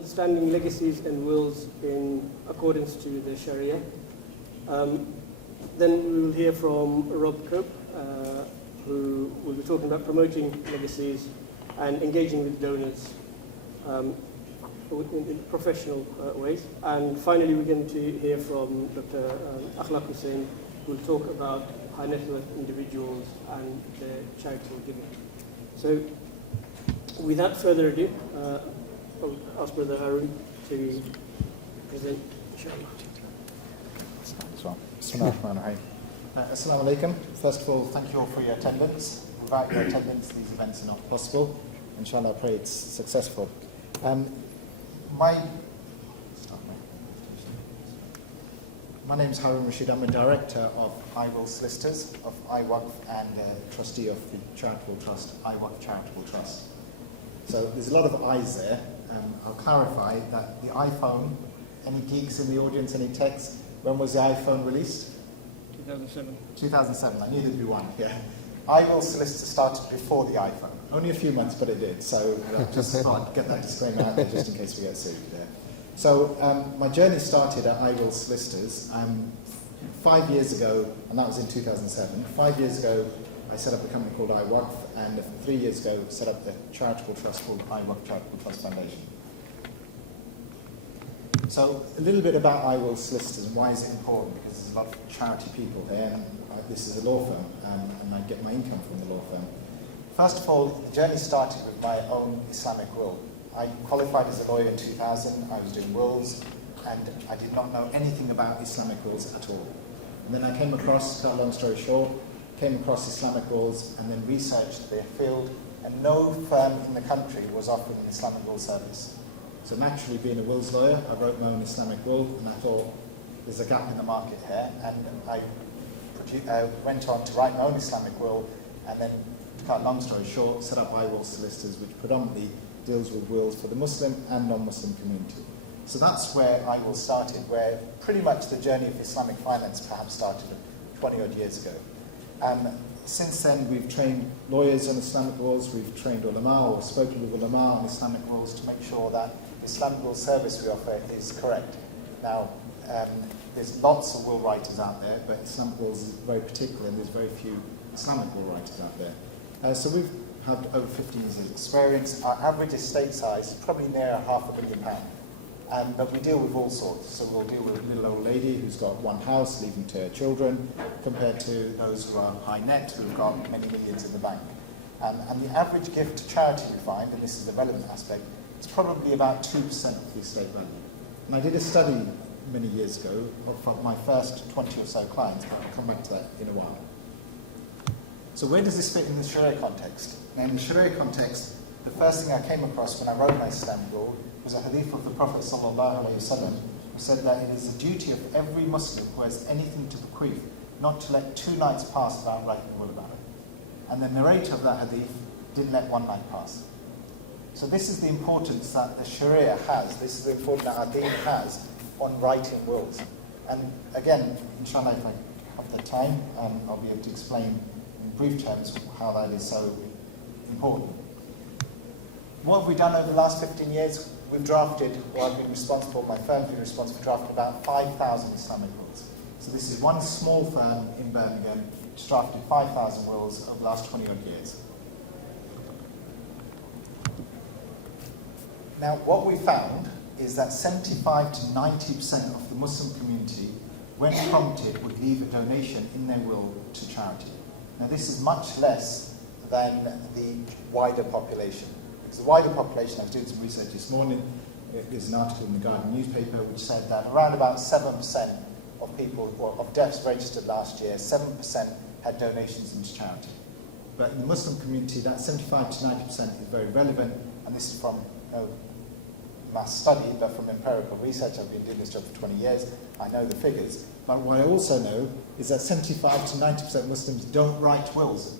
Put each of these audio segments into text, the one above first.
understanding legacies and wills in accordance to the Sharia. Then we will hear from Rob Cope, who will be talking about promoting legacies and engaging with donors in professional ways. And finally, we're going to hear from Dr. Akhlaq Hussain, who will talk about high net worth individuals and their charitable giving. So, without further ado, I'll ask Brother Harun to present. Assalamu alaikum. First of all, thank you all for your attendance. Without your attendance, these events are not possible. Inshallah, I pray it's successful. My name is Harun Rashid. I'm a director of iWill Solicitors, of iWaqf, and trustee of the Charitable Trust, iWaqf Charitable Trust. So there's a lot of I's there. I'll clarify that the iPhone, any geeks in the audience, any techs, when was the iPhone released? 2007. 2007, I knew there'd be one, yeah. iWill Solicitor started before the iPhone. Only a few months, but it did. So just thought I'd get that disclaimer out there just in case we get sued there. So my journey started at iWill Solicitors 5 years ago, and that was in 2007. 5 years ago, I set up a company called iWaqf, and 3 years ago, set up the charitable trust called iWaqf Charitable Trust Foundation. So a little bit about iWill Solicitors and why is it important? Because there's a lot of charity people here, and this is a law firm, and I get my income from the law firm. First of all, the journey started with my own Islamic will. I qualified as a lawyer in 2000, I was doing wills, and I did not know anything about Islamic wills at all. And then I came across, cut a long story short, came across Islamic wills and then researched their field, and no firm in the country was offering an Islamic will service. So naturally, being a wills lawyer, I wrote my own Islamic will, and I thought, there's a gap in the market here, and I went on to write my own Islamic will, and then, to cut a long story short, set up iWill Solicitors, which predominantly deals with wills for the Muslim and non-Muslim community. So that's where iWill started, where pretty much the journey of Islamic finance perhaps started 20 odd years ago. Since then, we've trained lawyers on Islamic wills, we've trained ulama or spoken with ulama on Islamic wills to make sure that the Islamic will service we offer is correct. Now, there's lots of will writers out there, but Islamic wills is very particular, and there's very few Islamic will writers out there. So we've had over 15 years of experience. Our average estate size is probably near £500 million. But we deal with all sorts. So we'll deal with a little old lady who's got one house, leaving to her children, compared to those who are high net, who've got many millions in the bank. And the average gift to charity we find, and this is the relevant aspect, is probably about 2% of the estate value. And I did a study many years ago of my first 20 or so clients, but I'll come back to that in a while. So where does this fit in the Sharia context? Now, in the Sharia context, the first thing I came across when I wrote my Islamic law was a hadith of the Prophet ﷺ, who said that it is the duty of every Muslim who has anything to bequeath not to let 2 nights pass without writing a will about it. And the narrator of that hadith didn't let 1 night pass. So this is the importance that the Sharia has, this is the importance that our deen has on writing wills. And again, inshallah, if I have the time, I'll be able to explain in brief terms how that is so important. What have we done over the last 15 years? We've drafted, or I've been responsible, my firm's been responsible for drafting about 5,000 Islamic wills. So this is one small firm in Birmingham, which drafted 5,000 wills over the last 20 odd years. Now, what we found is that 75 to 90% of the Muslim community, when prompted, would leave a donation in their will to charity. Now, this is much less than the wider population. Because the wider population, I was doing some research this morning, there's an article in the Guardian newspaper which said that around about 7% of people, or of deaths registered last year, 7% had donations into charity. But in the Muslim community, that 75 to 90% is very relevant, and this is from no mass study, but from empirical research. I've been doing this job for 20 years, I know the figures. But what I also know is that 75 to 90% Muslims don't write wills.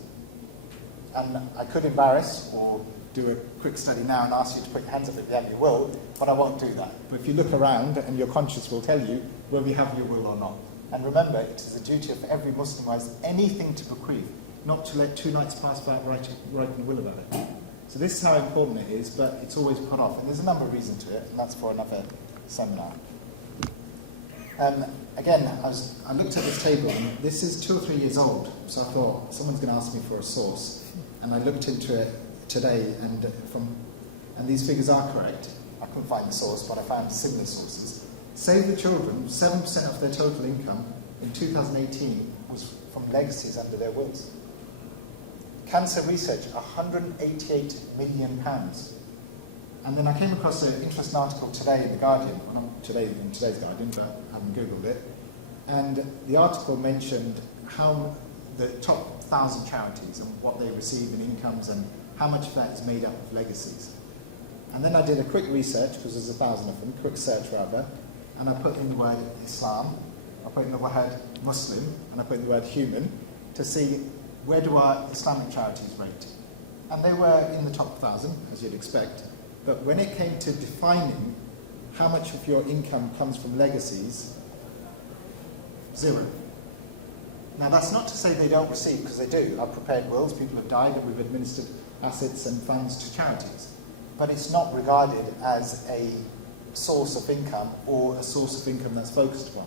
And I could embarrass or do a quick study now and ask you to put your hands up if you have your will, but I won't do that. But if you look around, and your conscience will tell you whether you have your will or not. And remember, it is the duty of every Muslim who has anything to bequeath not to let 2 nights pass without writing a will about it. So this is how important it is, but it's always put off. And there's a number of reasons to it, and that's for another seminar. Again, I looked at this table, and this is 2 or 3 years old, so I thought, someone's going to ask me for a source. And I looked into it today, and these figures are correct. I couldn't find the source, but I found similar sources. Save the Children, 7% of their total income in 2018 was from legacies under their wills. Cancer research, £188 million. And then I came across an interesting article today in The Guardian, well, not today in today's Guardian, but I haven't Googled it. And the article mentioned how the top 1,000 charities and what they receive in incomes and how much of that is made up of legacies. And then I did a quick research, because there's 1,000 of them, quick search rather, and I put in the word Islam, I put in the word Muslim, and I put in the word human, to see where do our Islamic charities rate. And they were in the top 1,000, as you'd expect. But when it came to defining how much of your income comes from legacies, 0. Now that's not to say they don't receive, because they do. I've prepared wills, people have died, and we've administered assets and funds to charities. But it's not regarded as a source of income or a source of income that's focused upon.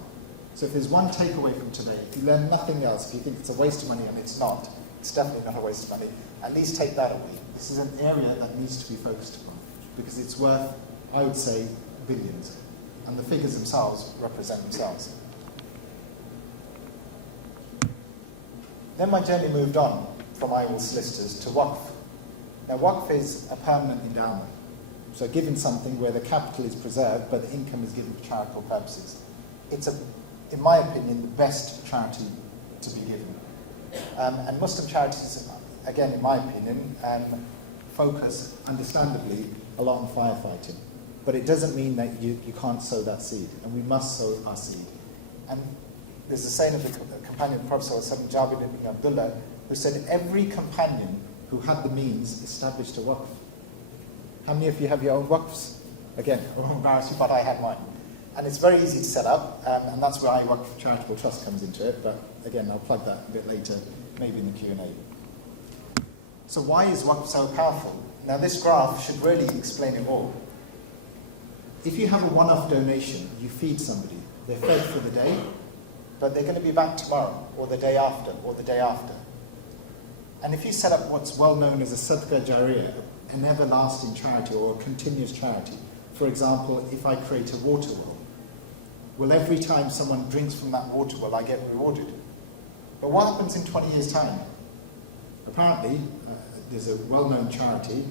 So if there's one takeaway from today, if you learn nothing else, if you think it's a waste of money, and it's not, it's definitely not a waste of money, at least take that away. This is an area that needs to be focused upon, because it's worth, I would say, billions. And the figures themselves represent themselves. Then my journey moved on from I Will solicitors to Waqf. Now Waqf is a permanent endowment. So given something where the capital is preserved, but the income is given for charitable purposes. It's, in my opinion, the best charity to be given. And Muslim charities, again, in my opinion, focus, understandably, a lot on firefighting. But it doesn't mean that you can't sow that seed, and we must sow our seed. And there's a saying of the companion of the Prophet ﷺ, Jabir ibn Abdullah, who said every companion who had the means established a waqf. How many of you have your own waqfs? Again, I won't embarrass you, but I had mine. And it's very easy to set up, and that's where iWaqf Charitable Trust comes into it, but again, I'll plug that a bit later, maybe in the Q&A. So why is waqf so powerful? Now this graph should really explain it all. If you have a one-off donation, you feed somebody, they're fed for the day, but they're going to be back tomorrow, or the day after, or the day after. And if you set up what's well known as a sadaqah jariyah, an everlasting charity or a continuous charity, for example, if I create a water well, every time someone drinks from that water well, I get rewarded. But what happens in 20 years' time? Apparently, there's a well-known charity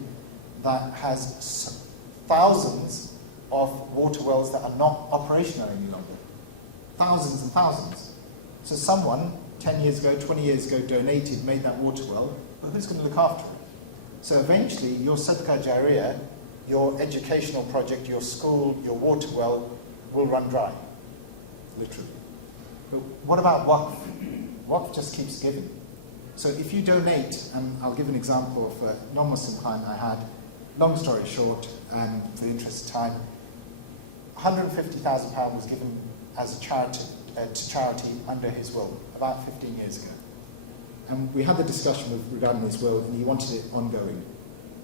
that has thousands of water wells that are not operational any longer. Thousands and thousands. So someone, 10 years ago, 20 years ago, donated, made that water well, but who's going to look after it? So eventually, your sadaqah jariyah, your educational project, your school, your water well, will run dry. Literally. But what about waqf? Waqf just keeps giving. So if you donate, and I'll give an example of a non-Muslim client I had, long story short, and for the interest of time, £150,000 was given as a charity to charity under his will about 15 years ago. And we had the discussion regarding his will, and he wanted it ongoing.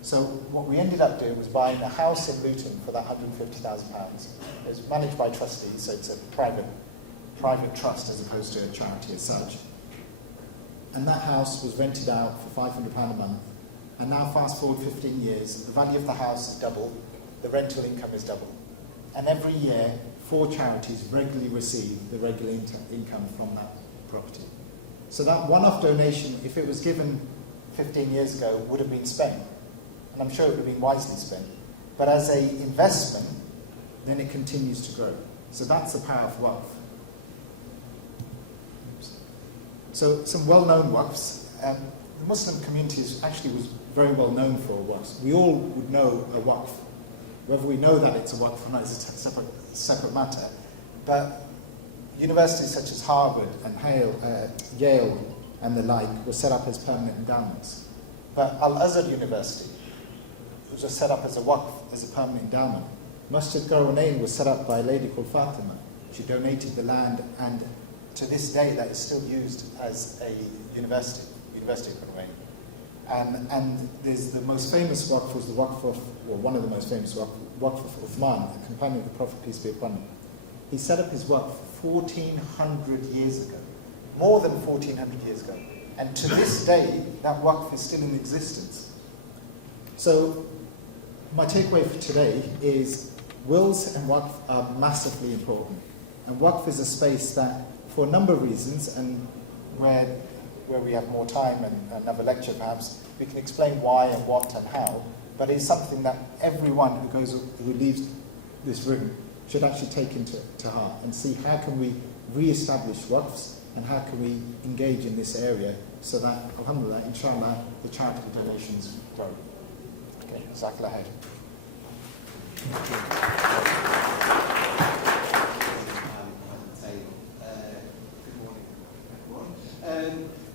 So what we ended up doing was buying a house in Luton for that £150,000. It was managed by trustees, so it's a private trust as opposed to a charity as such. And that house was rented out for £500 a month. And now fast forward 15 years, the value of the house is double, the rental income is double. And every year, 4 charities regularly receive the regular income from that property. So that one-off donation, if it was given 15 years ago, would have been spent. And I'm sure it would have been wisely spent. But as an investment, then it continues to grow. So that's the power of waqf. So some well-known waqfs. The Muslim community actually was very well known for waqfs. We all would know a waqf. Whether we know that it's a waqf or not is a separate matter. But universities such as Harvard and Yale and the like were set up as permanent endowments. But Al-Azhar University was just set up as a waqf, as a permanent endowment. Masjid Qarawanayn was set up by a lady called Fatima. She donated the land, and to this day that is still used as a university of Qarawanayn. And there's the most famous Waqf was the Waqf of, or one of the most famous Waqf of Uthman, the companion of the Prophet, peace be upon him. He set up his Waqf 1,400 years ago, more than 1,400 years ago. And to this day, that Waqf is still in existence. So my takeaway for today is wills and Waqf are massively important. And Waqf is a space that, for a number of reasons, and where we have more time and another lecture perhaps, we can explain why and what and how, but it's something that everyone who leaves this room should actually take into heart and see how can we re-establish Waqfs and how can we engage in this area so that, alhamdulillah, inshallah, the charitable donations grow. Okay, Jazakallah khair.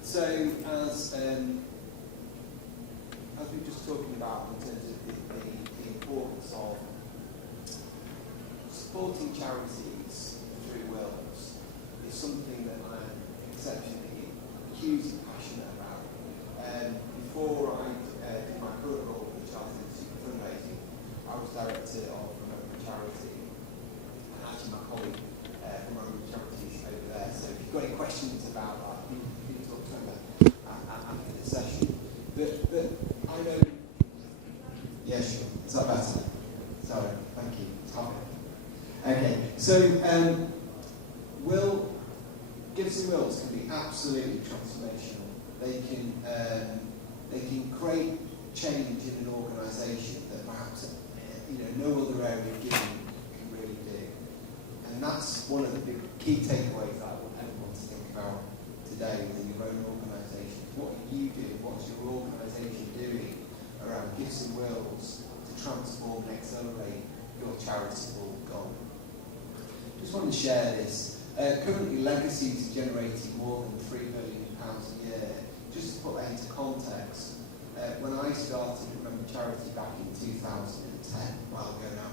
So, as we were just talking about in terms of the importance of supporting charities through wills is something that I'm exceptionally hugely passionate about. Before I did my current role with the Charities fundraising, I was director of MuslimCharity, and actually my colleague from MuslimCharities over there. So if you've got any questions about that, you can talk to them after the session. But I know. Yeah, sure. Is that better? Sorry. Thank you. Okay. So gifts and wills can be absolutely transformational. They can create change in an organisation that perhaps no other area of giving can really do. And that's one of the big key takeaways that I want everyone to think about today within your own organisation. What are you doing? What's your organisation doing around gifts and wills to transform and accelerate your charitable goal? Just want to share this. Currently, Legacies are generating more than £3 billion a year. Just to put that into context, when I started MuslimCharity back in 2010, a while ago now,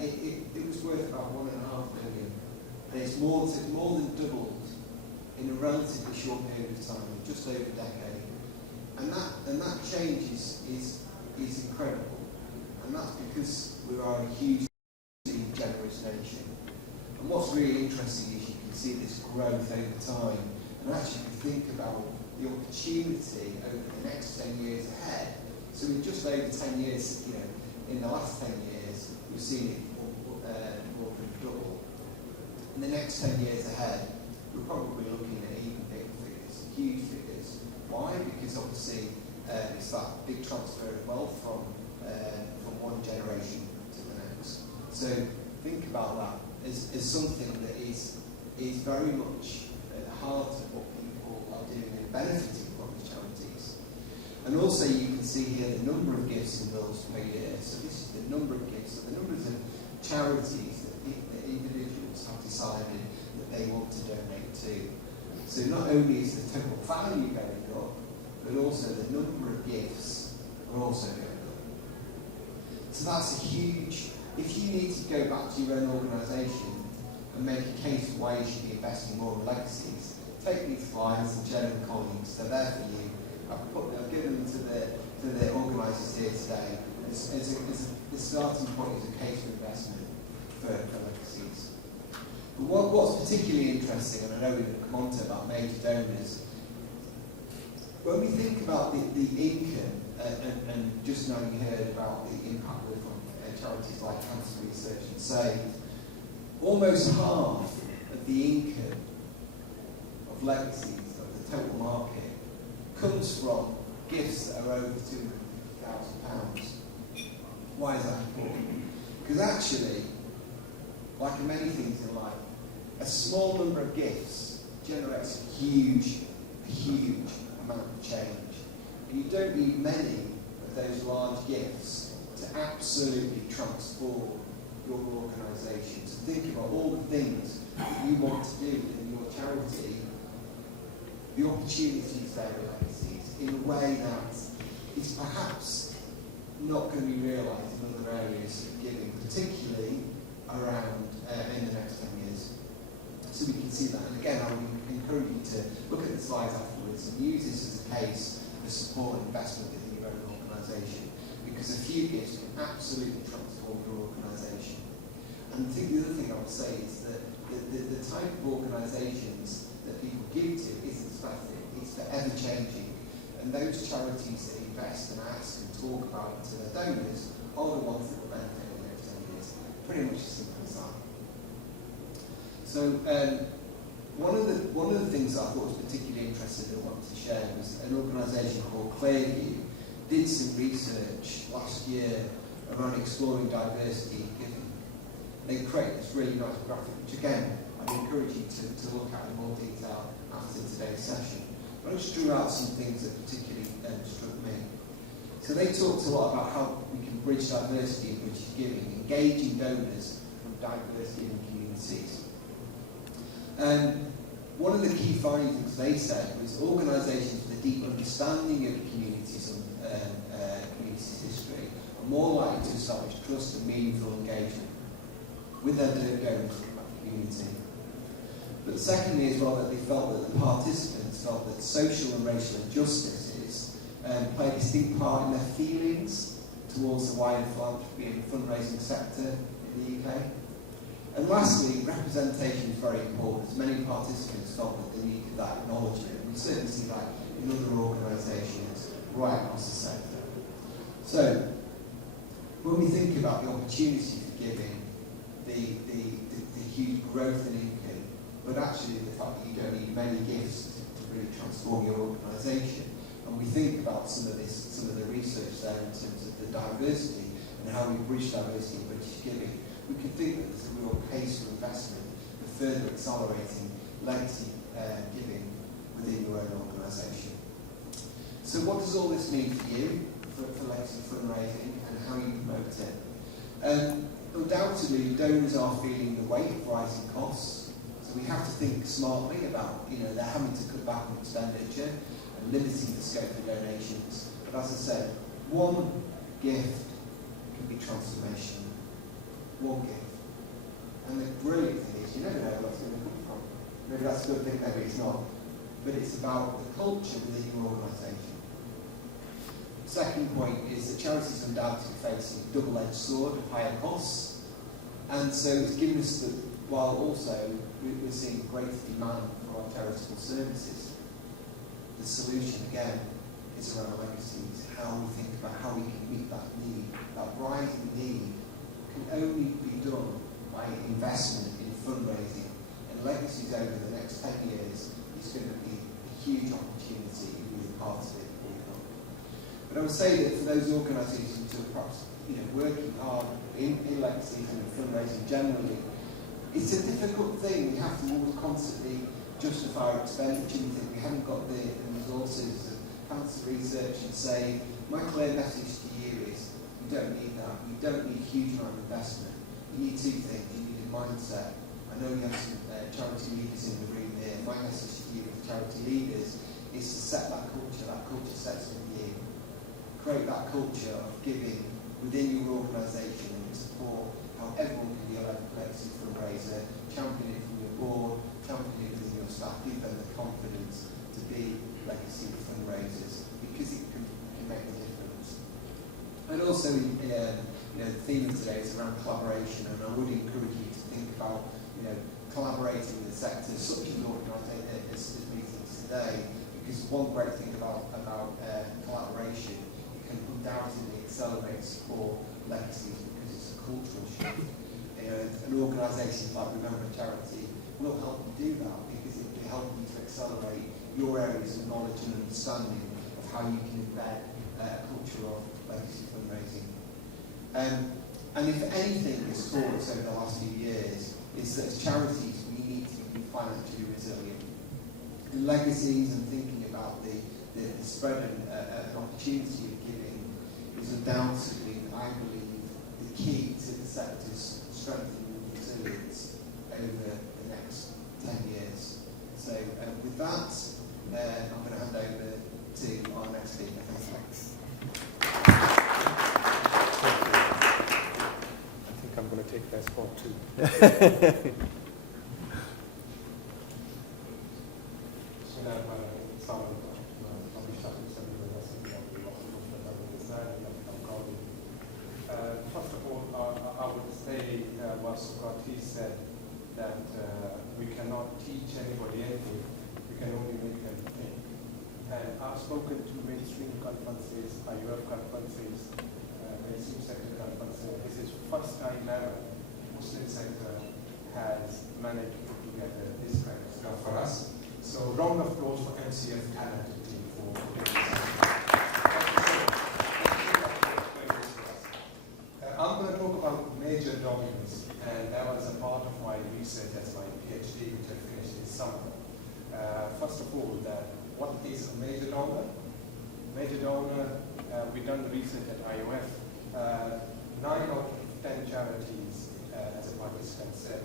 it was worth about £1.5 million. And it's more than doubled in a relatively short period of time, just over a decade. And that change is incredible. And that's because we are a hugely generous nation. And what's really interesting is you can see this growth over time. And actually, if you think about the opportunity over the next 10 years ahead, so in just over 10 years, in the last 10 years, we've seen it more than double. In the next 10 years ahead, we're probably looking at even bigger figures, huge figures. Why? Because obviously it's that big transfer of wealth from one generation to the next. So think about that as something that is very much at the heart of what people are doing and benefiting from the charities. And also you can see here the number of gifts and wills per year. So this is the number of gifts, so the numbers of charities that individuals have decided that they want to donate to. So not only is the total value going up, but also the number of gifts are also going up. So that's a huge, if you need to go back to your own organisation and make a case for why you should be investing more in Legacies, take these slides and share them with colleagues. They're there for you. I've given them to the organisers here today. The starting point is a case for investment for Legacies. But what's particularly interesting, and I know we're going to come on to about major donors, when we think about the income, and just now you heard about the impact of charities like Cancer Research and Save, almost half of the income of Legacies, of the total market, comes from gifts that are over £200,000. Why is that important? Because actually, like in many things in life, a small number of gifts generates a huge amount of change. And you don't need many of those large gifts to absolutely transform your organisation. So think about all the things that you want to do in your charity, the opportunities there are Legacies, in a way that is perhaps not going to be realised in other areas of giving, particularly around in the next 10 years. So we can see that. And again, I would encourage you to look at the slides afterwards and use this as a case the support and investment within your own organisation, because a few gifts can absolutely transform your organisation. And I think the other thing I would say is that the type of organisations that people give to isn't static, it's forever changing. And those charities that invest and ask and talk about it to their donors are the ones that will benefit in the next 10 years. Pretty much as simple as that. So one of the things I thought was particularly interesting that I wanted to share was an organisation called Clearview did some research last year around exploring diversity in giving. They created this really nice graphic, which again, I'd encourage you to look at in more detail after today's session. But I just drew out some things that particularly struck me. So they talked a lot about how we can bridge diversity in British giving, engaging donors from diverse giving communities. One of the key findings they said was organisations with a deep understanding of communities' history are more likely to establish trust and meaningful engagement with their donors from that community. But secondly as well, that they felt that the participants felt that social and racial injustices play a distinct part in their feelings towards the wider philanthropy and fundraising sector in the UK. And lastly, representation is very important, as many participants felt that they needed that acknowledgement. We certainly see that in other organisations right across the sector. So, when we think about the opportunity for giving, the huge growth in income, but actually the fact that you don't need many gifts to really transform your organisation, and we think about some of the research there in terms of the diversity and how we bridge diversity in British giving, we can think that there's a real case for investment for further accelerating legacy giving within your own organisation. So what does all this mean for you, for legacy fundraising, and how you promote it? Undoubtedly, donors are feeling the weight of rising costs, so we have to think smartly about, they're having to cut back on expenditure and limiting the scope for donations. But as I said, one gift can be transformational. One gift. And the brilliant thing is, you never know where it's going to come from. Maybe that's a good thing, maybe it's not. But it's about the culture within your organisation. Second point is that charities undoubtedly facing a double-edged sword of higher costs. And so it's given us that, while also we're seeing greater demand for our charitable services, the solution again is around legacies, how we think about how we can meet that need. That rising need can only be done by investment in fundraising, and legacies over the next 10 years is going to be a huge opportunity if we're part of it. But I would say that for those organisations who are perhaps working hard in legacies and in fundraising generally, it's a difficult thing. We have to always constantly justify our expenditure. We think we haven't got the resources of cancer research, and say, my clear message to you is you don't need that. You don't need a huge amount of investment. You need two things. You need a mindset. I know we have some charity leaders in the room here. My message to you as charity leaders is to set that culture. That culture sets with you. Create that culture of giving within your organisation and support how everyone can be a legacy fundraiser, champion it from your board, champion it within your staff, give them the confidence to be legacy fundraisers, because it can make a difference. And also, the theme of today is around collaboration, and I would encourage you to think about, collaborating with sectors such as organisations, meetings today, because one great thing about collaboration, it can undoubtedly accelerate support legacies because it's a cultural shift. An organisation like Remember Charity will help you do that, because it will help you to accelerate your areas of knowledge and understanding of how you can embed a culture of legacy fundraising. And if anything has taught us over the last few years, is that as charities we need to be financially resilient. And legacies and thinking about the spread and an opportunity of giving is undoubtedly, I believe, the key to the sector's strengthening resilience over the next 10 years. So with that, I'm going to hand over to our next speaker. Thank you. I think I'm going to take that spot too. Socrates said that we cannot teach anybody anything, we can only make them think. And I've spoken to mainstream conferences, IUF conferences, mainstream sector conferences. This is first time ever Muslim sector has managed to put together this kind of stuff for us. So round of applause for MCF talented team for putting this up. I'm going to talk about major donors, and that was a part of my research as my PhD, which I finished this summer. First of all, what is a major donor? Major donor, we've done the research at IOF. 9 out of 10 charities, as a participant said,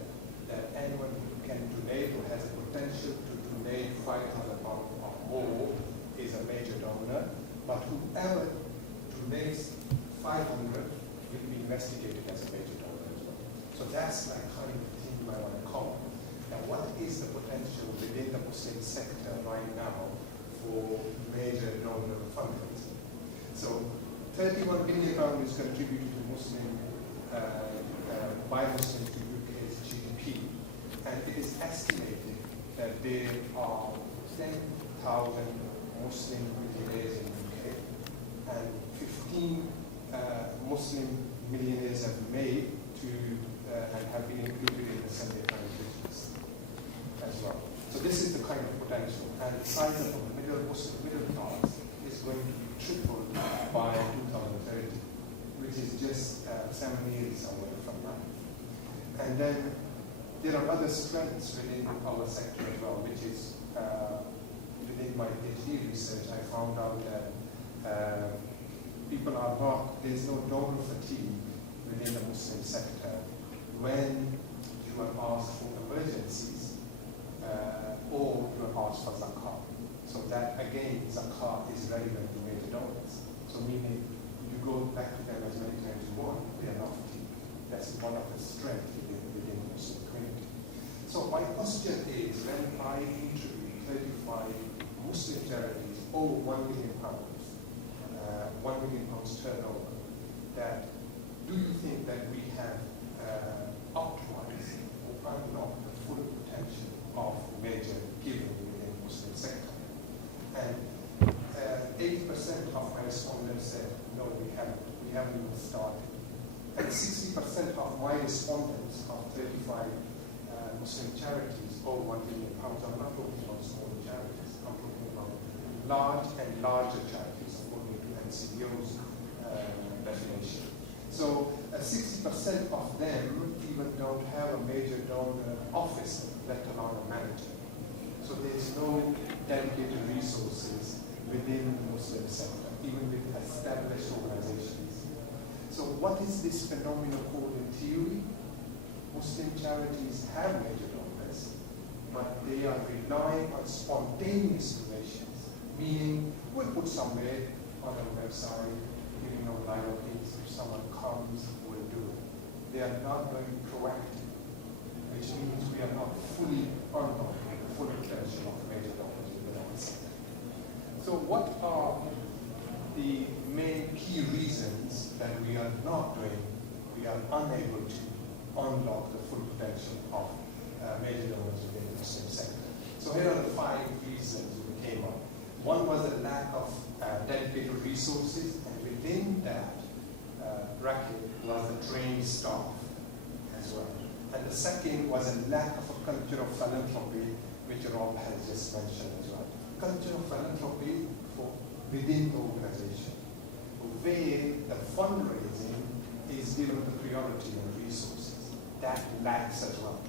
that anyone who can donate or has a potential to donate £500 or more is a major donor, but whoever donates 500 will be investigated as a major donor as well. So that's like kind of the thing I want to cover. Now, what is the potential within the Muslim sector right now for major donor fundraising? So, £31 billion is contributed to by Muslims to UK's GDP, and it is estimated that there are 10,000 Muslim millionaires in the UK, and 15 Muslim millionaires have made and have been included in the Sunday Times list as well. So this is the kind of potential, and the size of the Muslim middle class is going to be tripled by 2030, which is just 7 years somewhere from now. And then there are other strengths within our sector as well, which is within my PhD research, I found out that people are not, there's no donor fatigue within the Muslim sector when you are asked for emergencies or you are asked for zakat. So that again, zakat is relevant to major donors. So meaning you go back to them as many times as you want, they are not fatigued. That's one of the strengths within the Muslim community. So my question is, when I interview 35 Muslim charities over £1 million, £1 million turnover, that do you think that we have optimized or unlocked the full potential of major giving within the Muslim sector? And 80% of my respondents said, no, we haven't even started. And 60% of my respondents of 35 Muslim charities over £1 million, I'm not talking about small charities, I'm talking about large and larger charities according to NCBO's definition. So 60% of them even don't have a major donor officer, let alone a manager. So there's no dedicated resources within the Muslim sector, even with established organizations. So what is this phenomenon called in theory? Muslim charities have major donors, but they are relying on spontaneous donations, meaning we put somewhere on our website, giving our loyalties, if someone comes, we'll do it. They are not very proactive, which means we are not fully unlocking the full potential of major donors within our sector. So what are the main key reasons that we are not doing, we are unable to unlock the full potential of major donors within the Muslim sector? So here are the 5 reasons we came up. One was a lack of dedicated resources, and within that bracket was the trained staff as well. And the second was a lack of a culture of philanthropy, which Rob has just mentioned as well. Culture of philanthropy within the organization, where the fundraising is given the priority and resources. That lacks as well.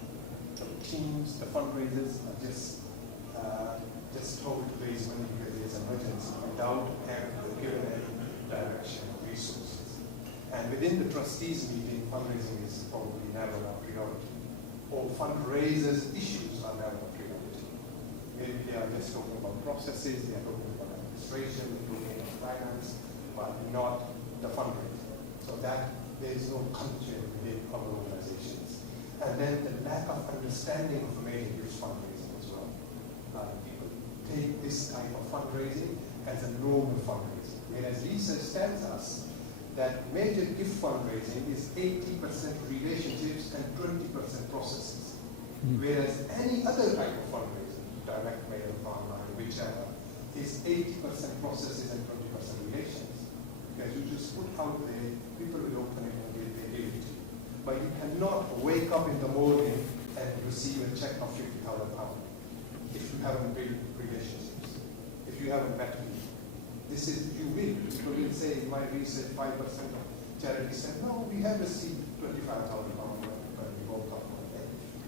The teams, the fundraisers are just told to raise money because there's an emergency without giving any direction or resources. And within the trustees meeting, fundraising is probably never a priority. Or fundraisers' issues are never a priority. Maybe they are just talking about processes, they are talking about administration, they're talking about finance, but not the fundraising. So that there is no culture within our organizations. And then the lack of understanding of major gift fundraising as well. People take this type of fundraising as a normal fundraising, whereas research tells us that major gift fundraising is 80% relationships and Whereas any other type of fundraising, direct mail, online, whichever, is 80% processes and 20% relations. Because you just put out there, people will open it and they give it to you. But you cannot wake up in the morning and receive a check of £50,000 if you haven't built relationships, if you haven't met people. This is, you will. People will say, in my research, 5% of charities said, no, we have received £25,000 when we woke up one day.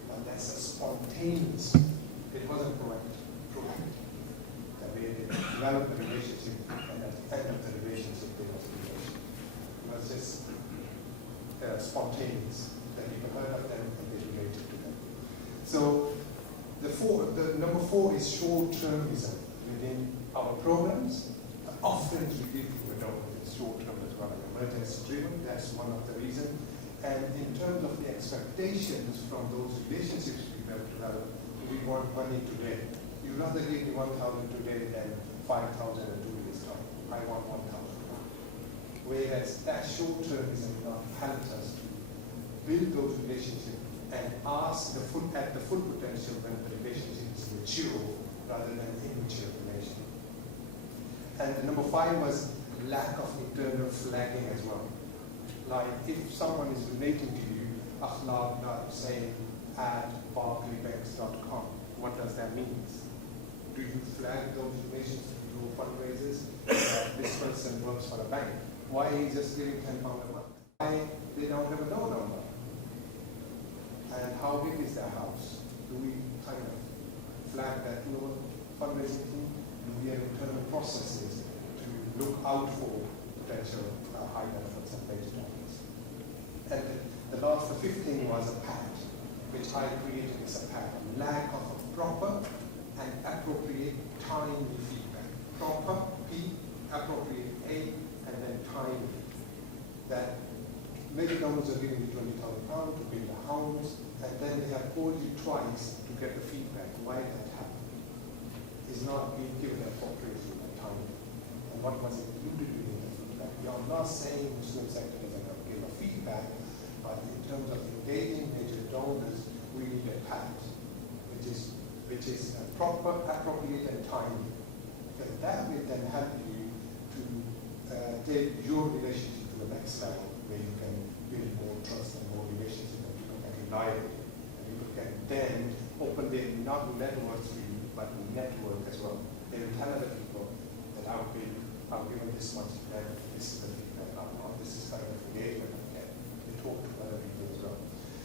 But that's a spontaneous, it wasn't proactive. The way they developed the relationship, and at the end of the relationship, there was a relation. It was just spontaneous. That people heard of them and they related to them. So the number 4 is short-termism within our programs. The offerings we give to the donors is short-term as well. Emergency-driven, that's one of the reasons. And in terms of the expectations from those relationships we have developed, we want money today. You'd rather give me 1,000 today than 5,000 in 2 years' time. I want 1,000. Whereas that short-termism not helped us to build those relationships and ask at the full potential when the relationship is mature rather than immature relation. And the number 5 was lack of internal flagging as well. Like if someone is relating to you, saying at barclaybanks.com, what does that mean? Do you flag those relations to your fundraisers? This person works for a bank. Why is he just giving £10 a month? Why they don't have a door number? And how big is their house? Do we kind of flag that to our fundraising team? Do we have internal processes to look out for potential high benefits and major donors? And the last, the 15 was a pact, which I created as a pact. Lack of a proper and appropriate timely feedback. Proper, P, appropriate, A, and then timely. That major donors are giving you £20,000 to build a house, and then they have called you twice to get the feedback. Why that happened? Is not being given appropriately and timely. And what was included in the feedback? We are not saying Muslim sector is going to give a feedback, but in terms of engaging major donors, we need a pact, which is proper, appropriate, and timely. Because that will then help you to take your relationship to the next level, where you can build more trust and more relationship, and people can rely on you. And people can then open their not networks to you, but network as well. They will tell other people that I've given this much feedback, this is the feedback I want, this is kind of engagement I get. They talk to other people as well.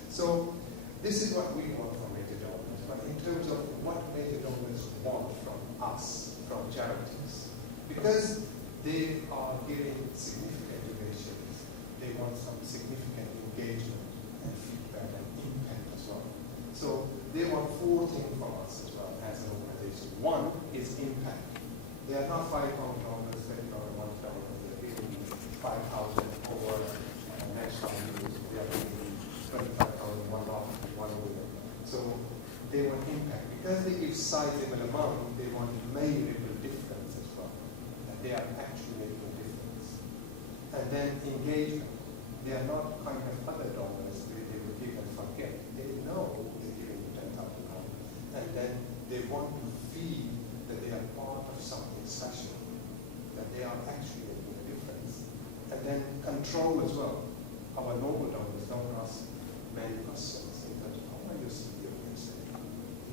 So this is what we want from major donors. But in terms of what major donors want from us, from charities, because they are giving significant donations, they want some significant engagement and feedback and impact as well. So they want 4 things from us as well as an organization. 1 is impact. They are not £5 donors, $20, $1, they're giving 5,000 over next 5 years. They are giving 25,000, one over. So they want impact. Because they give sizable amount, they want measurable difference as well. And they are actually making a difference. And then engagement. They are not kind of other donors where they will give and forget. They know they're giving you £10,000. And then they want to feel that they are part of something special. That they are actually making a difference. And then control as well. Our noble donors don't ask many questions in terms of how are you CEO?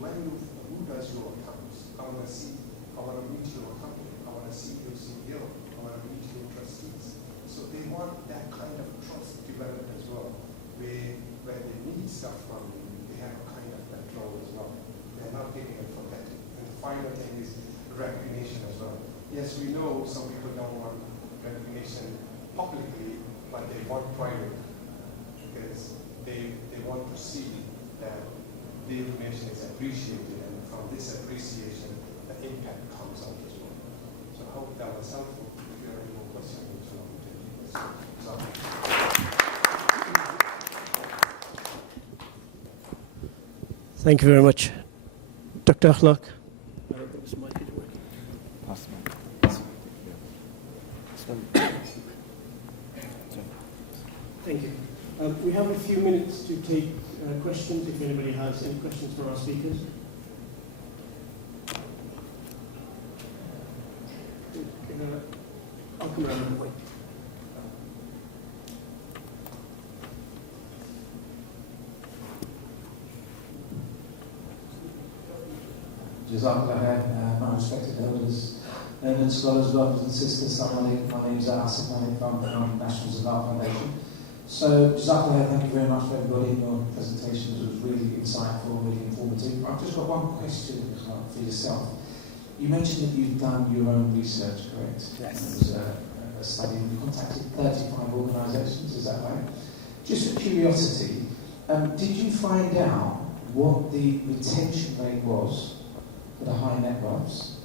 Who does your accounts? I want to see, I want to meet your company, I want to see your CEO, I want to meet your trustees. So they want that kind of trust developed as well, where they need stuff from you, they have a kind of control as well. They're not giving and forgetting. And the final thing is recognition as well. Yes, we know some people don't want recognition publicly, but they want private, because they want to see that the information is appreciated, and from this appreciation, the impact comes out as well. So I hope that was helpful. If you have any more questions, we'll take this. Thank you very much. Dr. Akhlaq. I don't think this mic is working. Thank you. We have a few minutes to take questions, if anybody has any questions for our speakers. I'll come around the way. Jazakallah khair, my respected elders, learned scholars, brothers and sisters. My name is Asif Malik from the National Zakat Foundation. So, Jazakallah, thank you very much for everybody. Your presentations was really insightful, really informative. I've just got one question for yourself. You mentioned that you've done your own research, correct? Yes. It was a study, and you contacted 35 organisations, is that right? Just for curiosity, did you find out what the retention rate was for the high net worths?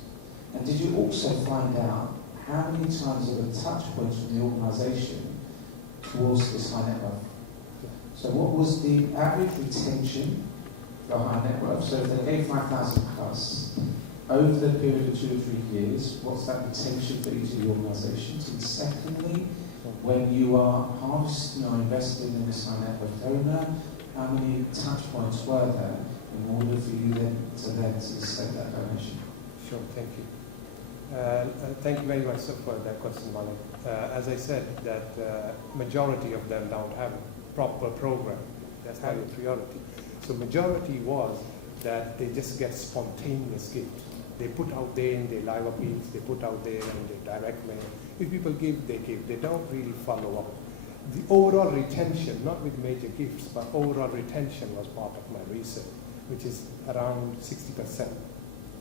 And did you also find out how many times there were touch points from the organisation towards this high net worth? So what was the average retention for high net worth? So if they gave 5,000 plus, over the period of 2 or 3 years, what's that retention for each of the organisations? And secondly, when you are harvesting or investing in this high net worth owner, how many touch points were there in order for you then to state that donation? Sure, thank you. Thank you very much for that question, Malik. As I said, that majority of them don't have a proper program. That's high priority. So majority was that they just get spontaneous gifts. They put out there in their live appeals, they put out there in their direct mail. If people give, they give. They don't really follow up. The overall retention, not with major gifts, but overall retention was part of my research, which is around 60%.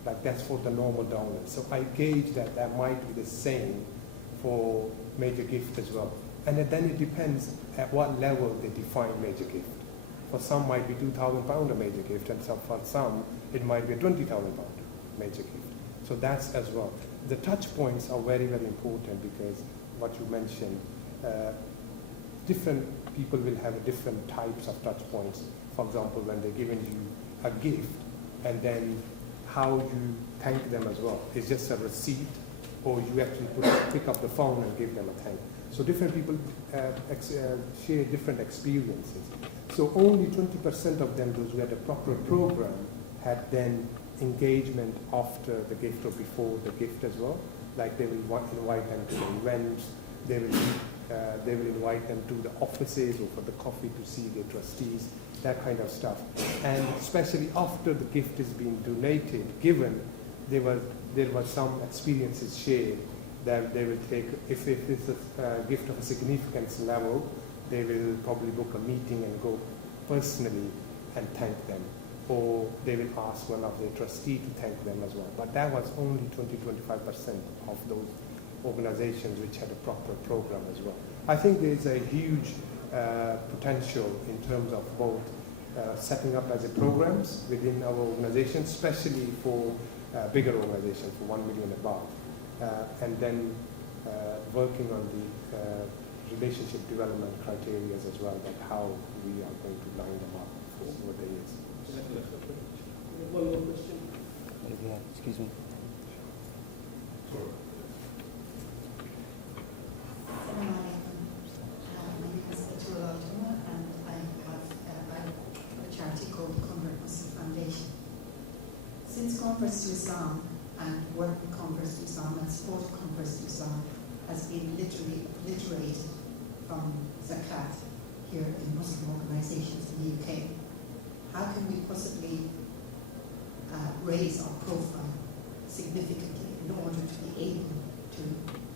Like that's for the normal donors. So I gauge that might be the same for major gift as well. And then it depends at what level they define major gift. For some might be £2,000 a major gift, and for some it might be a £20,000 major gift. So that's as well. The touch points are very, very important because what you mentioned, different people will have different types of touch points. For example, when they're giving you a gift, and then how you thank them as well. It's just a receipt, or you actually pick up the phone and give them a thank. So different people share different experiences. So only 20% of them, those who had a proper program, had then engagement after the gift or before the gift as well. Like they will invite them to the events, they will invite them to the offices or for the coffee to see their trustees, that kind of stuff. And especially after the gift is being donated, given, there were some experiences shared that they will take, if it's a gift of a significance level, they will probably book a meeting and go personally and thank them. Or they will ask one of their trustees to thank them as well. But that was only 20-25% of those organizations which had a proper program as well. I think there is a huge potential in terms of both setting up as a programs within our organization, especially for bigger organizations, for 1 million above, and then working on the relationship development criteria as well, that how we are going to line them up for what they is. One more question. Yeah, excuse me. Since Converts to Islam and work with Converts to Islam and support Converts to Islam has been literally obliterated from zakat here in Muslim organisations in the UK, how can we possibly raise our profile significantly in order to be able to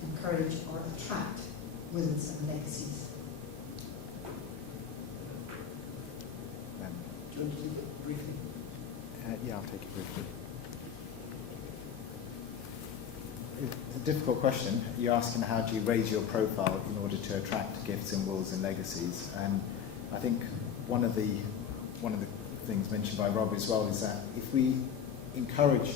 encourage or attract wills and legacies? Do you want to take it briefly? Yeah, I'll take it briefly. It's a difficult question. You're asking how do you raise your profile in order to attract gifts and wills and legacies. And I think one of the things mentioned by Rob as well is that if we encourage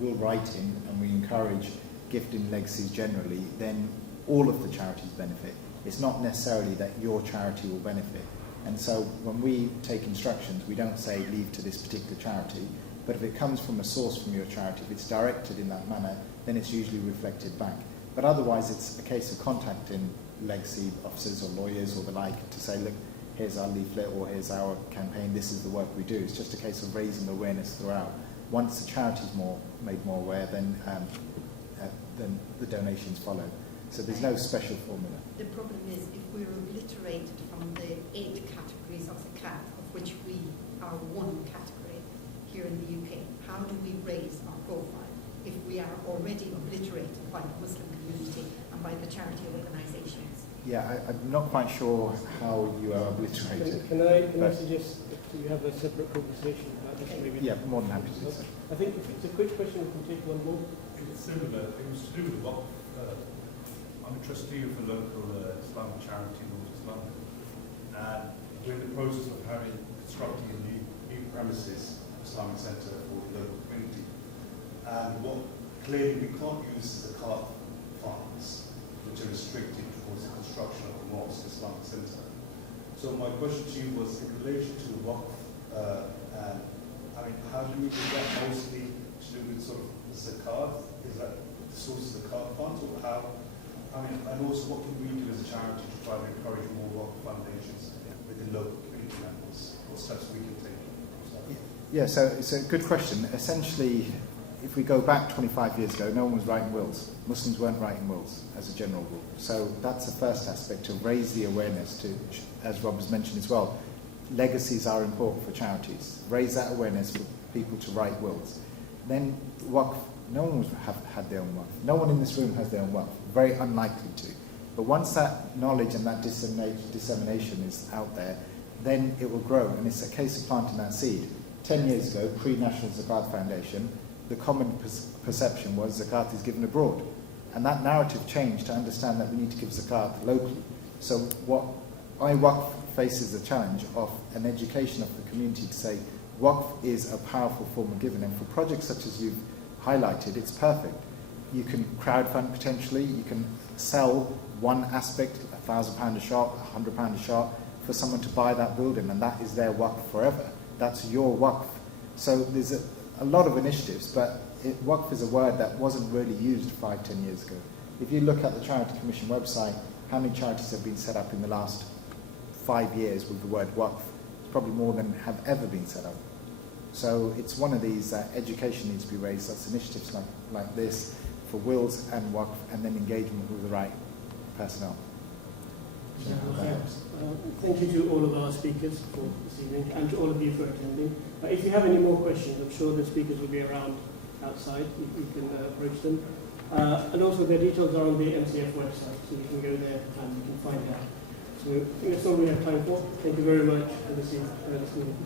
will writing and we encourage gifting and legacies generally, then all of the charities benefit. It's not necessarily that your charity will benefit. And so when we take instructions, we don't say leave to this particular charity, but if it comes from a source from your charity, if it's directed in that manner, then it's usually reflected back. But otherwise, it's a case of contacting legacy officers or lawyers or the like to say, look, here's our leaflet or here's our campaign, this is the work we do. It's just a case of raising awareness throughout. Once the charity's made more aware, then the donations follow. So there's no special formula. The problem is if we're obliterated from the 8 categories of zakat, of which we are one category here in the UK, how do we raise our profile if we are already obliterated by the Muslim community and by the charity organisations? Yeah, I'm not quite sure how you are obliterated. Can I suggest that we have a separate conversation about this? Maybe. Yeah, more than happy to do so. I think if it's a quick question, we can take one more. It's similar. It was to do with what I'm a trustee of a local Islamic charity in North London, and we're in the process of constructing a new premises Islamic centre for the local community. And what clearly we can't use the zakat funds, which are restricted towards the construction of the mosque Islamic centre. So my question to you was in relation to the waqf, and I mean, how do we do that mostly to do with sort of the zakat? Is that the source of the zakat funds, or how? I mean, and also what can we do as a charity to try to encourage more waqf foundations within local community members? What steps we can take? Yeah, so it's a good question. Essentially, if we go back 25 years ago, no one was writing wills. Muslims weren't writing wills as a general rule. So that's the first aspect, to raise the awareness to, as Rob has mentioned as well, legacies are important for charities. Raise that awareness for people to write wills. Then waqf, no one had their own waqf. No one in this room has their own waqf. Very unlikely to. But once that knowledge and that dissemination is out there, then it will grow. And it's a case of planting that seed. 10 years ago, pre-National Zakat Foundation, the common perception was zakat is given abroad. And that narrative changed to understand that we need to give zakat locally. So what iWaqf faces the challenge of an education of the community to say waqf is a powerful form of giving. And for projects such as you've highlighted, it's perfect. You can crowdfund potentially, you can sell one aspect, £1,000 a shot, £100 a shot, for someone to buy that building, and that is their waqf forever. That's your waqf. So there's a lot of initiatives, but waqf is a word that wasn't really used 5-10 years ago. If you look at the Charity Commission website, how many charities have been set up in the last 5 years with the word waqf? It's probably more than have ever been set up. So it's one of these that education needs to be raised. That's initiatives like this for wills and waqf, and then engagement with the right personnel. Thank you to all of our speakers for this evening and to all of you for attending. If you have any more questions, I'm sure the speakers will be around outside. You can approach them. And also their details are on the MCF website, so you can go there and you can find out. So I think that's all we have time for. Thank you very much for this evening.